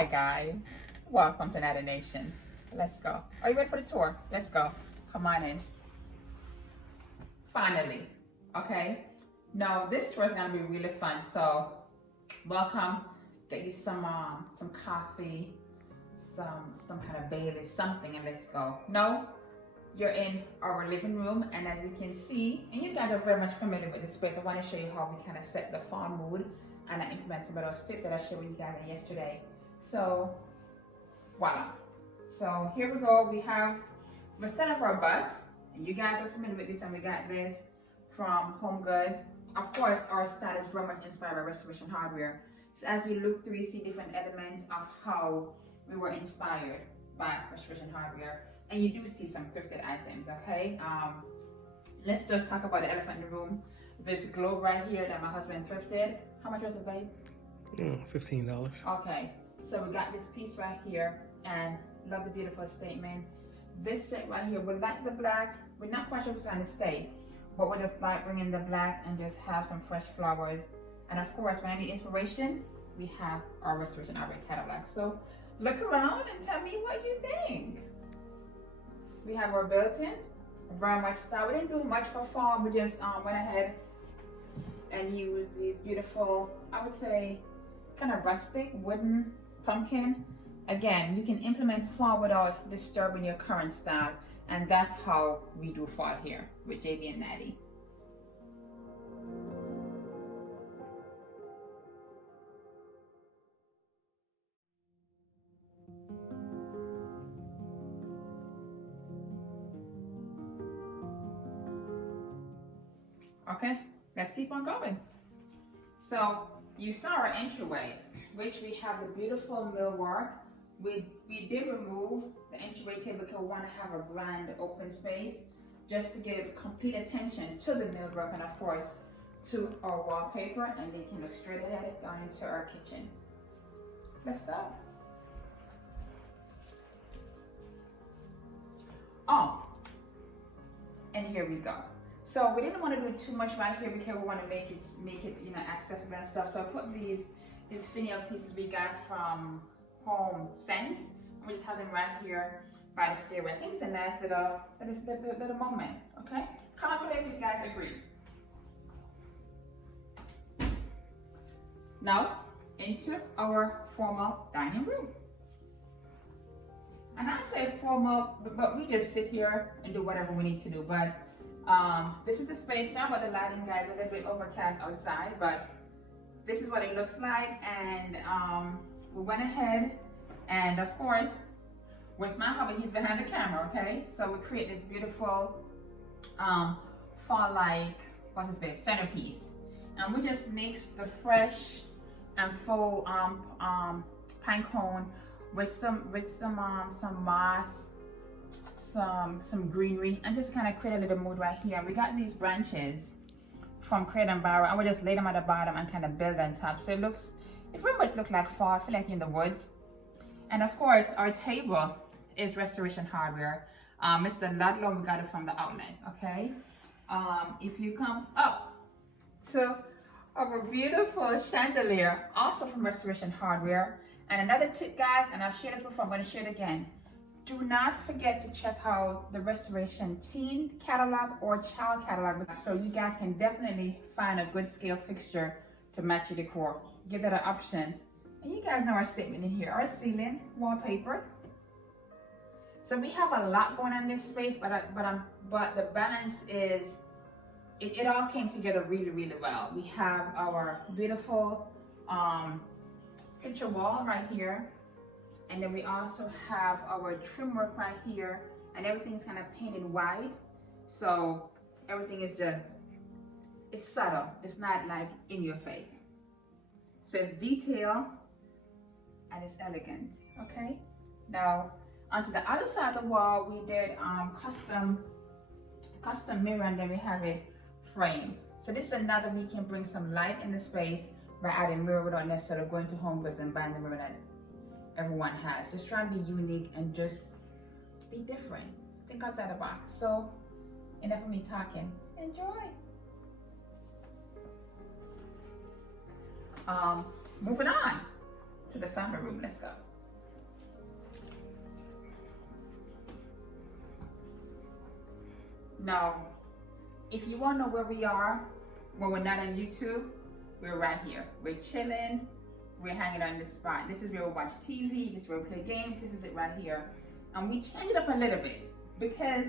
Hi guys, welcome to Nattie Nation. Let's go. Are you ready for the tour? Let's go. Come on in. Finally, okay. Now this tour is gonna be really fun. So, welcome. Get you some coffee, some kind of Bailey, something, and let's go. No, you're in our living room, and as you can see, and you guys are very much familiar with this space. I want to show you how we kind of set the fall mood, and I implement some of those tips that I shared with you guys yesterday. So, voila. So here we go. We're setting up our bus, and you guys are familiar with this, and we got this from Home Goods. Of course, our style is very much inspired by Restoration Hardware. So as you look through, you see different elements of how we were inspired by Restoration Hardware, and you do see some thrifted items. Okay, let's just talk about the elephant in the room. This globe right here that my husband thrifted. How much was it, babe? $15. Okay, so we got this piece right here, and love the beautiful statement. This set right here, we like the black. We're not quite sure if it's gonna stay, but we're just like bringing the black and just have some fresh flowers. And of course, when I need inspiration, we have our Restoration Hardware catalog. So look around and tell me what you think. We have our built-in, very much style. We didn't do much for fall. We just went ahead and used these beautiful, I would say, kind of rustic wooden pumpkin. Again, you can implement fall without disturbing your current style, and that's how we do fall here with JB and Nattie. Okay, let's keep on going. So you saw our entryway, which we have the beautiful millwork. We did remove the entryway table because we want to have a grand open space just to give complete attention to the millwork and of course to our wallpaper, and they can look straight ahead down into our kitchen. Let's go. Oh, and here we go. So we didn't want to do too much right here because we want to make it accessible and stuff. So I put these finial pieces we got from Home Sense. We just have them right here by the stairway. I think it's a nice little moment. Okay, comment below if you guys agree. Now into our formal dining room. And I say formal, but we just sit here and do whatever we need to do. But this is the space. Sorry about the lighting, guys. A little bit overcast outside, but this is what it looks like. And we went ahead, and of course, with my hubby, he's behind the camera. Okay, so we create this beautiful fall-like, what's this, babe, centerpiece, and we just mix the fresh and full pine cone with some moss, some greenery, and just kind of create a little mood right here. We got these branches from Crate and Barrel, and we just lay them at the bottom and kind of build on top. So it very much looks like fall. I feel like you're in the woods. And of course, our table is Restoration Hardware. Mr. Ludlow, we got it from the outlet. Okay. If you come up to our beautiful chandelier, also from Restoration Hardware. And another tip, guys, and I've shared this before, I'm going to share it again. Do not forget to check out the Restoration Teen catalog or Child catalog, so you guys can definitely find a good scale fixture to match your decor. Give that an option. And you guys know our statement in here, our ceiling wallpaper. So we have a lot going on in this space, but the balance is, it all came together really, really well. We have our beautiful picture wall right here. And then we also have our trim work right here, and everything's kind of painted white. So everything is it's subtle. It's not like in your face. So it's detailed and it's elegant, okay? Now, onto the other side of the wall, we did custom mirror, and then we have it framed. So this is another, we can bring some light in the space by adding mirror without necessarily going to Home Goods and buying the mirror that everyone has. Just try and be unique and just be different. Think outside the box. So enough of me talking. Enjoy. Moving on to the family room. Let's go. Now, if you want to know where we are when we're not on YouTube, we're right here. We're chilling. We're hanging on this spot. This is where we watch TV. This is where we play games. This is it right here. And we changed it up a little bit because,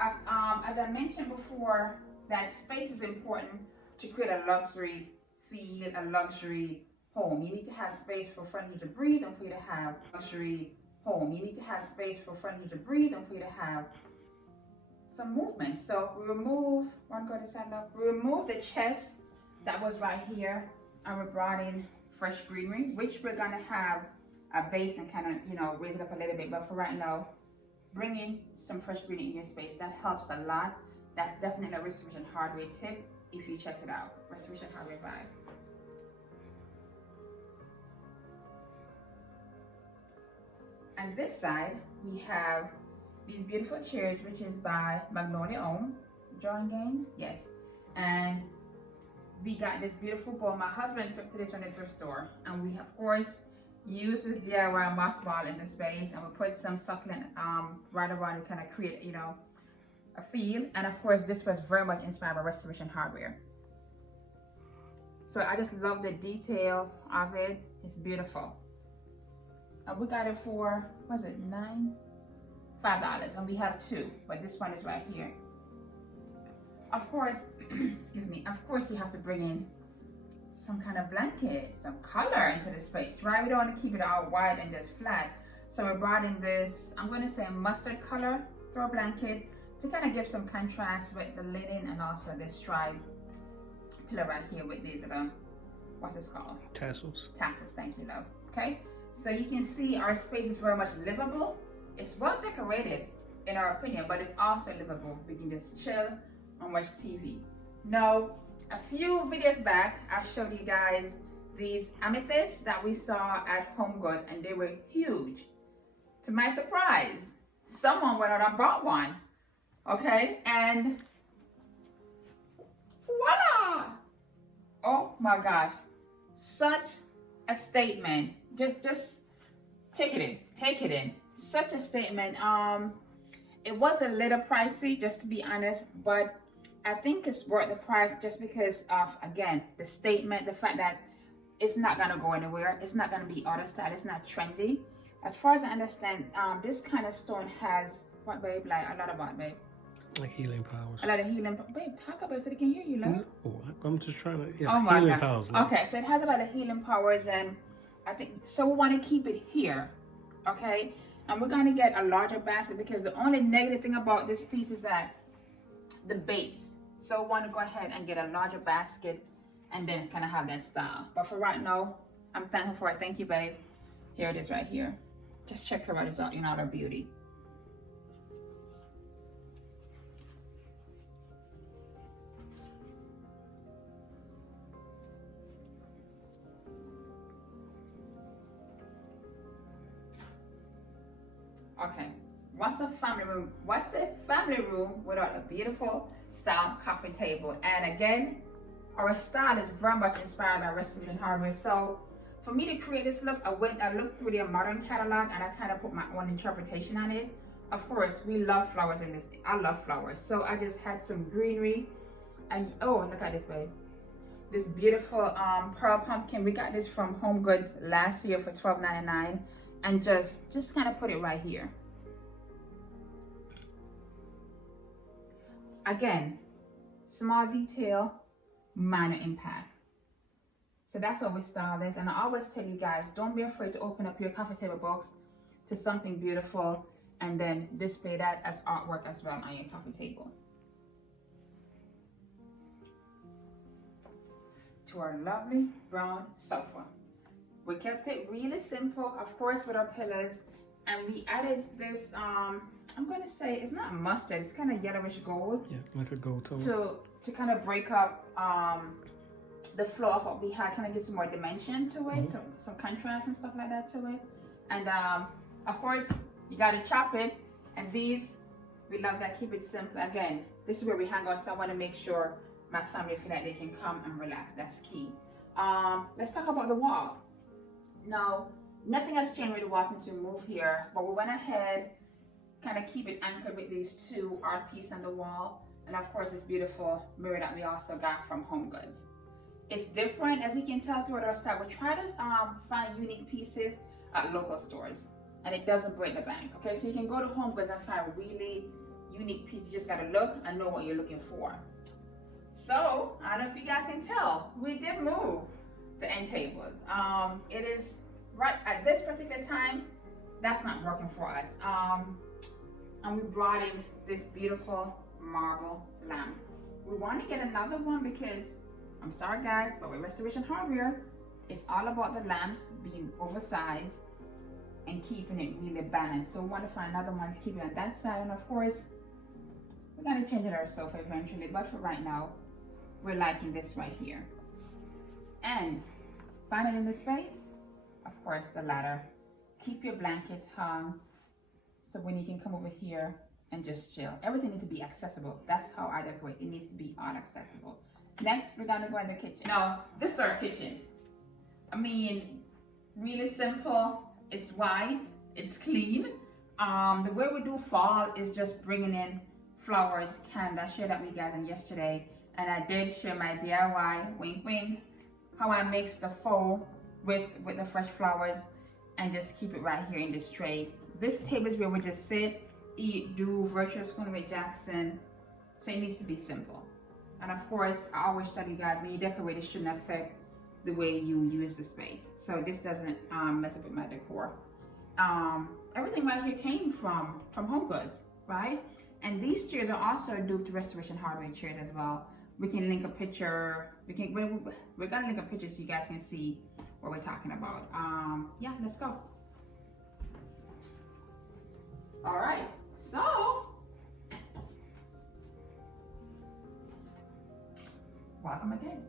as I mentioned before, that space is important to create a luxury feel, a luxury home. You need to have space for furniture to breathe and for you to have luxury home. You need to have space for furniture to breathe and for you to have some movement. So we remove, we remove the chest that was right here, and we brought in fresh greenery, which we're gonna have a base and kind of, you know, raise it up a little bit. But for right now, bring in some fresh greenery in your space. That helps a lot. That's definitely a Restoration Hardware tip if you check it out. Restoration Hardware vibe. And this side, we have these beautiful chairs, which is by Magnolia Own. Drawing Games, yes. And we got this beautiful bowl. My husband picked this from the thrift store. And we, of course, used this DIY moss ball in the space. And we put some succulent right around to kind of create, you know, a feel. And of course, this was very much inspired by Restoration Hardware. So I just love the detail of it. It's beautiful. And we got it for, was it $5? And we have two, but this one is right here. Of course, excuse me, of course you have to bring in some kind of blanket, some color into the space, right? We don't want to keep it all white and just flat. So we brought in this, I'm going to say mustard color throw blanket to kind of give some contrast with the linen and also this stripe pillow right here with these, what's this called? Tassels. Tassels, thank you, love. Okay, so you can see our space is very much livable. It's well decorated in our opinion, but it's also livable. We can just chill and watch TV. Now, a few videos back, I showed you guys these amethysts that we saw at Home Goods, and they were huge. To my surprise, someone went out and bought one. Okay, and voila! Oh my gosh, such a statement. Just take it in. Such a statement. It was a little pricey, just to be honest, but I think it's worth the price just because of, again, the statement, the fact that it's not gonna go anywhere. It's not gonna be out of style. It's not trendy. As far as I understand, this kind of stone has what, babe? Like a lot of what, babe? Like healing powers. A lot of healing. Babe, talk about it so they can hear you, love. No, I'm just trying to. Yeah, oh my healing God. powers. Love. Okay, so it has a lot of healing powers, and I think so. We want to keep it here, okay? And we're gonna get a larger basket because the only negative thing about this piece is that the base. So we want to go ahead and get a larger basket and then kind of have that style. But for right now, I'm thankful for it. Thank you, babe. Here it is right here. Just check her out. It's out in all her beauty. Okay, what's a family room? What's a family room without a beautiful style coffee table? And again, our style is very much inspired by Restoration Hardware. So for me to create this look, I looked through their modern catalog and I kind of put my own interpretation on it. Of course, we love flowers in this. I love flowers. So I just had some greenery. And oh, look at this, babe. This beautiful pearl pumpkin. We got this from Home Goods last year for $12.99. And just kind of put it right here. Again, small detail, minor impact. So that's what we style this. And I always tell you guys, don't be afraid to open up your coffee table box to something beautiful and then display that as artwork as well on your coffee table. To our lovely brown sofa. We kept it really simple, of course, with our pillows, and we added this, I'm going to say, it's not mustard, it's kind of yellowish gold. Yeah, like a gold tone. To kind of break up the flow of what we had, kind of get some more dimension to it, some contrast and stuff like that to it. And of course, you got to chop it, and these, we love that, keep it simple. Again, this is where we hang out, so I want to make sure my family feel like they can come and relax. That's key. Let's talk about the wall. Now, nothing has changed with the wall since we moved here, but we went ahead kind of keep it anchored with these two art pieces on the wall. And of course, this beautiful mirror that we also got from Home Goods. It's different, as you can tell through our style. We try to find unique pieces at local stores, and it doesn't break the bank. Okay, so you can go to Home Goods and find really unique pieces. You just gotta look and know what you're looking for. So I don't know if you guys can tell, we did move the end tables. It is right at this particular time, that's not working for us. And we brought in this beautiful marble lamp. We want to get another one because, I'm sorry guys, but with Restoration Hardware, it's all about the lamps being oversized and keeping it really balanced. So we want to find another one to keep it on that side. And of course, we're going to change it ourselves eventually, but for right now, we're liking this right here. And finally in the space, of course, the ladder. Keep your blankets hung so when you can come over here and just chill. Everything needs to be accessible. That's how I decorate. It needs to be all accessible. Next, we're gonna go in the kitchen. Now, this is our kitchen. I mean, really simple. It's white, it's clean. The way we do fall is just bringing in flowers, candle. I shared that with you guys on yesterday. And I did share my DIY, wink wink, how I mix the faux with the fresh flowers and just keep it right here in this tray. This table is where we just sit, eat, do virtual spoon with Jackson. So it needs to be simple. And of course, I always tell you guys, when you decorate, it shouldn't affect the way you use the space. So this doesn't mess up with my decor. Everything right here came from Home Goods, right? And these chairs are also duped Restoration Hardware chairs as well. We can link a picture. We're gonna link a picture so you guys can see what we're talking about. Yeah, let's go. All right, so welcome again.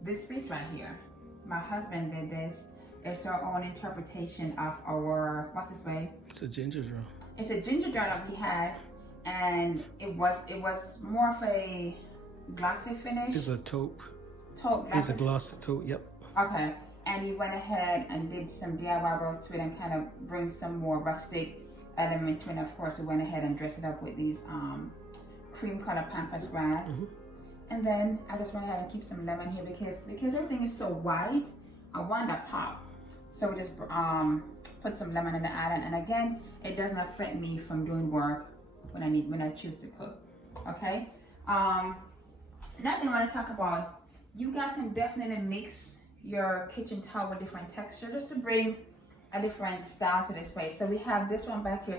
This space right here, my husband did this. It's our own interpretation of our, what's this way? It's a ginger jar. It's a ginger jar that we had, and it was more of a glossy finish. It's a taupe. Taupe. It's a glossy taupe, yep. Okay, and he went ahead and did some DIY work to it and kind of bring some more rustic element to it. And of course, we went ahead and dressed it up with these cream color pampas grass. Mm-hmm. And then I just went ahead and keep some lemon here because everything is so white. I want to pop. So we just put some lemon in the island. And again, it doesn't affect me from doing work when I choose to cook. Okay. Another thing I want to talk about, you guys can definitely mix your kitchen towel with different texture just to bring a different style to this space. So we have this one back here,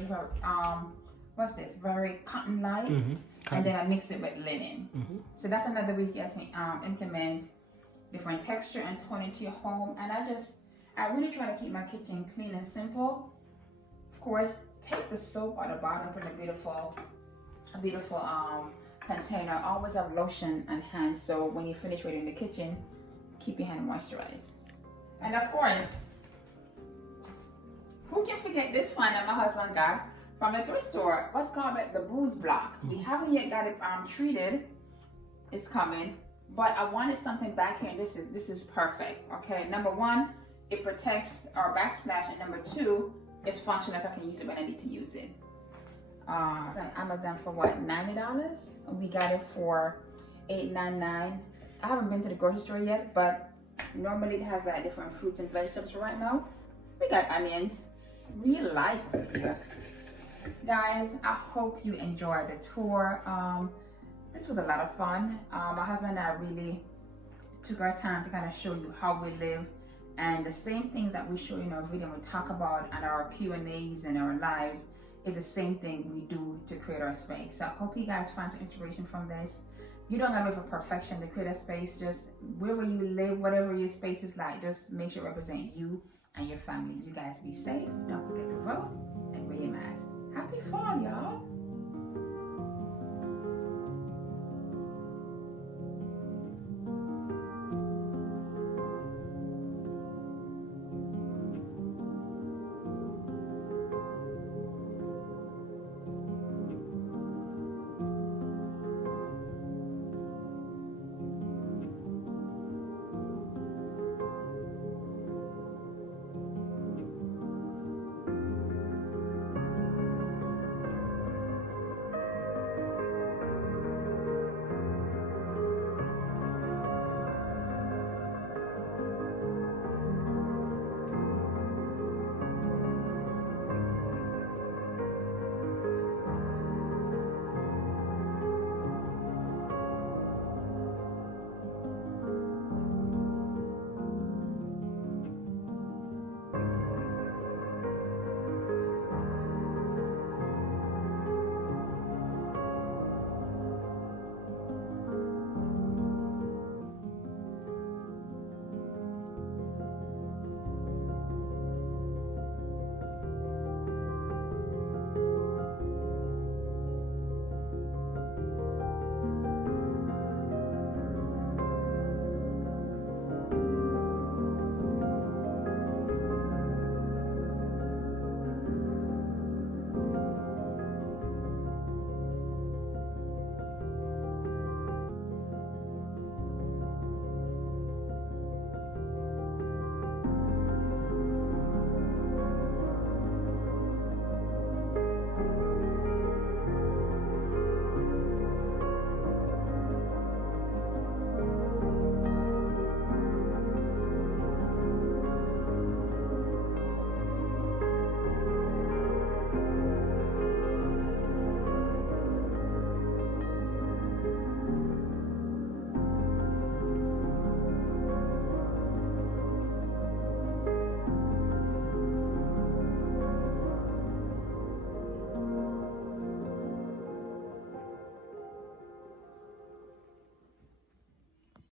what's this? Very cotton light. Mm-hmm. And then I mix it with linen. Mm-hmm. So that's another way you guys can implement different texture and tone into your home. And I really try to keep my kitchen clean and simple. Of course, take the soap out of the bottom, put a beautiful container. Always have lotion on hand, so when you finish raiding the kitchen, keep your hand moisturized. And of course, who can forget this one that my husband got from the thrift store? What's called the booze block. We haven't yet got it treated. It's coming, but I wanted something back here, and this is perfect. Okay, number one, it protects our backsplash, and number two, it's functional. I can use it when I need to use it. It's on Amazon for what, $90? And we got it for $8.99. I haven't been to the grocery store yet, but normally it has like different fruits and vegetables. So right now, we got onions. Real life over here. Guys, I hope you enjoyed the tour. This was a lot of fun. My husband and I really took our time to kind of show you how we live, and the same things that we show you in our video and we talk about at our Q&As and our lives is the same thing we do to create our space. So I hope you guys find some inspiration from this. You don't gotta wait for perfection to create a space. Just wherever you live, whatever your space is like, just make sure it represents you and your family. You guys be safe. Don't forget to vote and wear your mask. Happy fall, y'all.